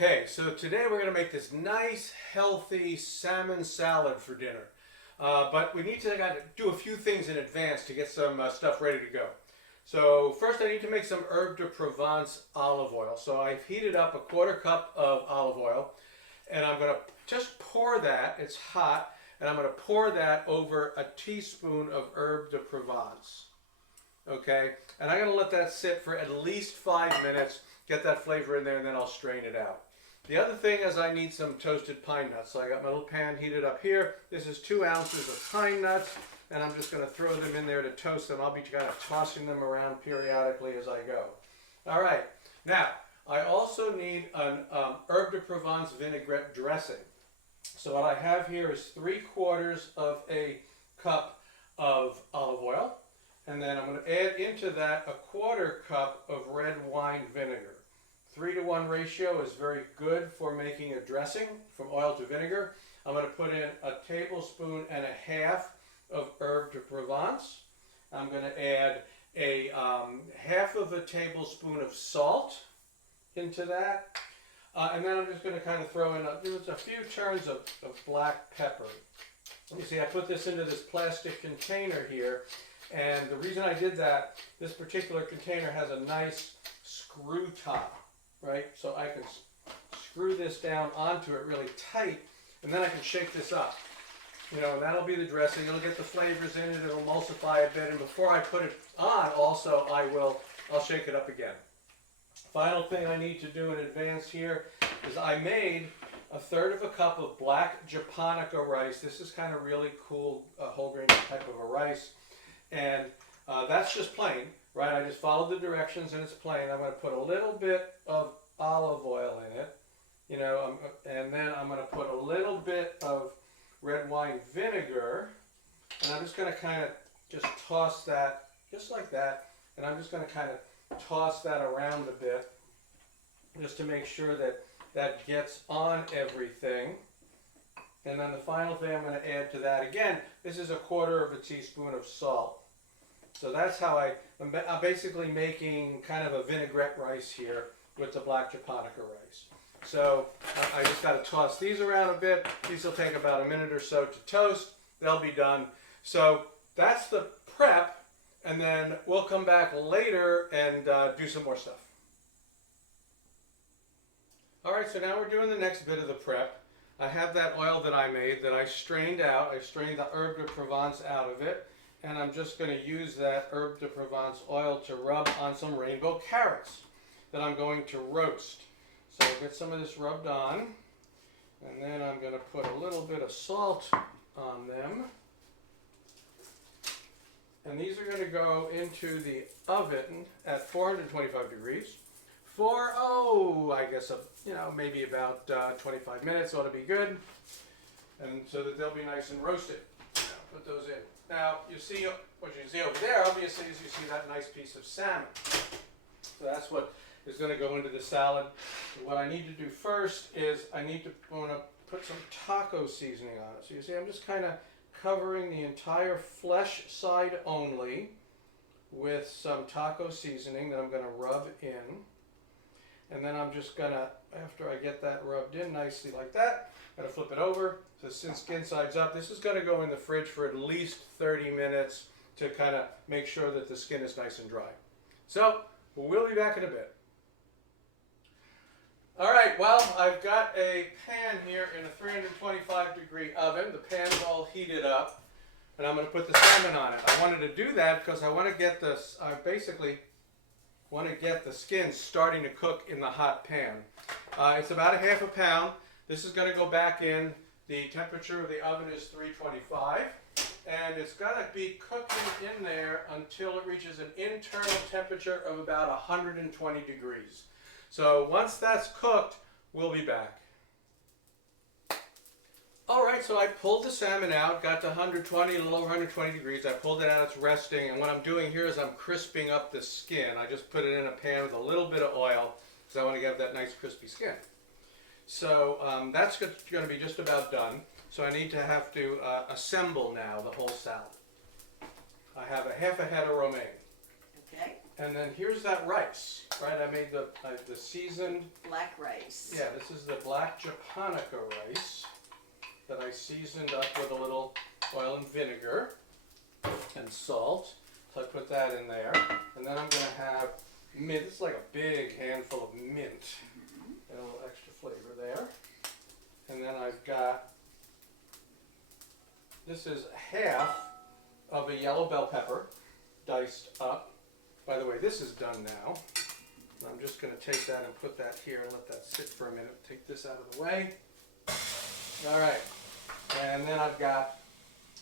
Okay, so today we're going to make this nice, healthy salmon salad for dinner. But we need to do a few things in advance to get some stuff ready to go. So first I need to make some herb de Provence olive oil. So I've heated up a 1/4 cup of olive oil, and I'm going to just pour that, it's hot, and I'm going to pour that over a teaspoon of herb de Provence. Okay, and I'm going to let that sit for at least 5 minutes, get that flavor in there, and then I'll strain it out. The other thing is I need some toasted pine nuts. So I got my little pan heated up here. This is 2 ounces of pine nuts, and I'm just going to throw them in there to toast them. I'll be kind of tossing them around periodically as I go. All right, now I also need an herb de Provence vinaigrette dressing. So what I have here is 3/4 of a cup of olive oil. And then I'm going to add into that a 1/4 cup of red wine vinegar. 3-to-1 ratio is very good for making a dressing from oil to vinegar. I'm going to put in a 1.5 tablespoons of herb de Provence. I'm going to add a 1/2 tablespoon of salt into that. And then I'm just going to kind of throw in a few turns of black pepper. You see, I put this into this plastic container here. And the reason I did that, this particular container has a nice screw top, right? So I can screw this down onto it really tight, and then I can shake this up. You know, and that'll be the dressing. It'll get the flavors in it, it'll emulsify a bit, and before I put it on, also, I'll shake it up again. Final thing I need to do in advance here is I made a 1/3 cup of black japonica rice. This is kind of really cool, whole grain type of a rice. And that's just plain, right? I just followed the directions and it's plain. I'm going to put a little bit of olive oil in it, you know, and then I'm going to put a little bit of red wine vinegar, and I'm just going to kind of just toss that, just like that, and I'm just going to kind of toss that around a bit, just to make sure that that gets on everything. And then the final thing I'm going to add to that, again, this is a 1/4 teaspoon of salt. So that's how I'm basically making kind of a vinaigrette rice here with the black japonica rice. So I just got to toss these around a bit. These will take about a minute or so to toast. They'll be done. So that's the prep, and then we'll come back later and do some more stuff. All right, so now we're doing the next bit of the prep. I have that oil that I made that I strained out. I strained the herb de Provence out of it. And I'm just going to use that herb de Provence oil to rub on some rainbow carrots that I'm going to roast. So I'll get some of this rubbed on. And then I'm going to put a little bit of salt on them. And these are going to go into the oven at 425 degrees for, I guess, maybe about 25 minutes ought to be good. And so that they'll be nice and roasted. Put those in. Now, you see, what you see over there, obviously, is you see that nice piece of salmon. So that's what is going to go into the salad. So what I need to do first is I want to put some taco seasoning on it. So you see, I'm just kind of covering the entire flesh side only with some taco seasoning that I'm going to rub in. And then I'm just going to, after I get that rubbed in nicely like that, I'm going to flip it over. So since skin side's up, this is going to go in the fridge for at least 30 minutes to kind of make sure that the skin is nice and dry. So we'll be back in a bit. All right, well, I've got a pan here in a 325 degree oven. The pan's all heated up, and I'm going to put the salmon on it. I wanted to do that because I want to get this, the skin starting to cook in the hot pan. It's about a 1/2 pound. This is going to go back in. The temperature of the oven is 325, and it's going to be cooking in there until it reaches an internal temperature of about 120 degrees. So once that's cooked, we'll be back. All right, so I pulled the salmon out, got to 120, a little over 120 degrees. I pulled it out, it's resting, and what I'm doing here is I'm crisping up the skin. I just put it in a pan with a little bit of oil because I want to get that nice crispy skin. So that's going to be just about done. So I need to assemble now the whole salad. I have a 1/2 head of romaine. Okay. And then here's that rice, right? I made the seasoned black rice. Yeah, this is the black japonica rice that I seasoned up with a little oil and vinegar and salt. So I put that in there. And then I'm going to have mint. This is like a big handful of mint. And a little extra flavor there. And then I've got, this is half of a yellow bell pepper diced up. By the way, this is done now. I'm just going to take that and put that here and let that sit for a minute. Take this out of the way. All right. And then I've got,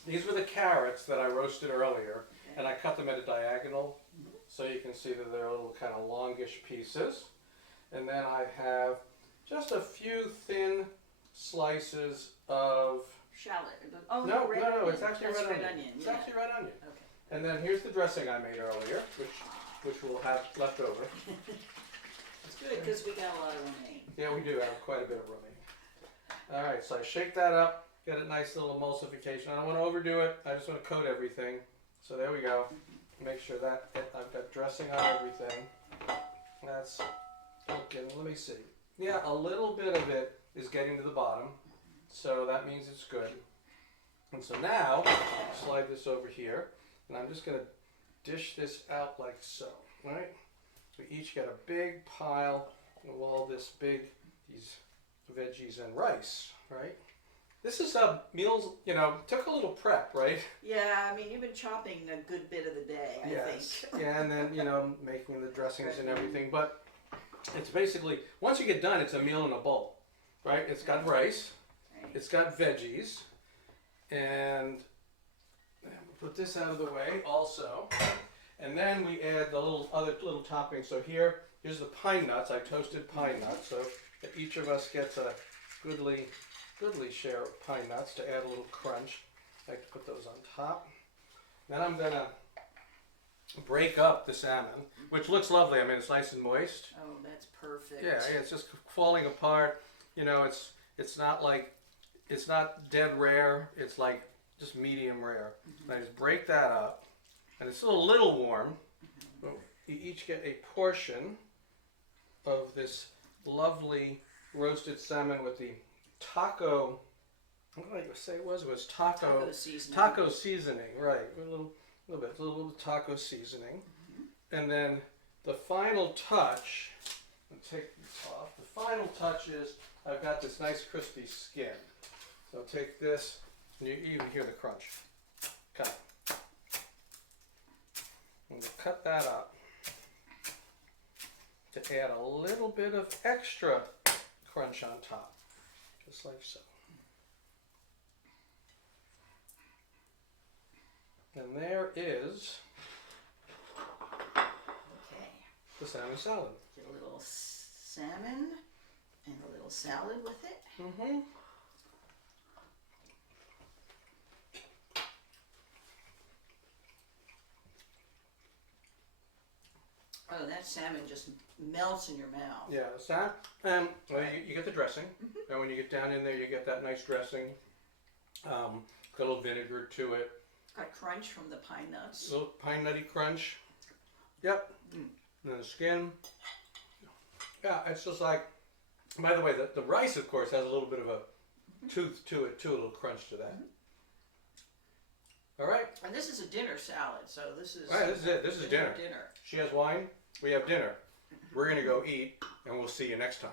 these were the carrots that I roasted earlier. And I cut them at a diagonal so you can see that they're little kind of longish pieces. And then I have just a few thin slices of shallot. Oh, no, red no, onion. it's actually That's red onion. It's yeah. actually red onion. Okay. And then here's the dressing I made earlier, which we'll have left over. It's good because we got a lot of romaine. Yeah, we do have quite a bit of romaine. All right, so I shake that up, get a nice little emulsification. I don't want to overdo it. I just want to coat everything. So there we go. Make sure that I've got dressing on everything. That's okay. Let me see. Yeah, a little bit of it is getting to the bottom, so that means it's good. And so now, slide this over here, and I'm just going to dish this out like so, right? We each get a big pile of all these veggies and rice, right? This is a meals, took a little prep, right? Yeah, I mean, you've been chopping a good bit of the day, I think. Yeah, and then, making the dressings and everything. But it's basically, once you get done, it's a meal in a bowl, right? It's got rice, it's got veggies, and we'll put this out of the way also. And then we add the other little toppings. So here's the pine nuts. I toasted pine nuts. So each of us gets a goodly share of pine nuts to add a little crunch. I like to put those on top. Then I'm going to break up the salmon, which looks lovely. I mean, it's nice and moist. Oh, that's perfect. Yeah, it's just falling apart. It's not dead rare. It's like just medium rare. And I just break that up. And it's still a little warm. But you each get a portion of this lovely roasted salmon with the taco. What did I say it was? It was taco seasoning. Taco seasoning, right? A little taco seasoning, and then the final touch. I'll take this off. The final touch is I've got this nice crispy skin. So take this, and you even hear the crunch. Cut. And we'll cut that up to add a little bit of extra crunch on top, just like so. And there is the salmon salad. Get a little salmon and a little salad with it. Mm-hmm. Oh, that salmon just melts in your mouth. Yeah, the salmon. Well, you get the dressing, and when you get down in there, you get that nice dressing. Got a little vinegar to it. Got crunch from the pine nuts. A little pine nutty crunch. Yep. And then the skin. Yeah, it's just like. By the way, the rice, of course, has a little bit of a tooth to it too, a little crunch to that. All right. And this is a dinner salad, so this is. All right, this is it. This is dinner. Dinner. She has wine. We have dinner. We're gonna go eat, and we'll see you next time.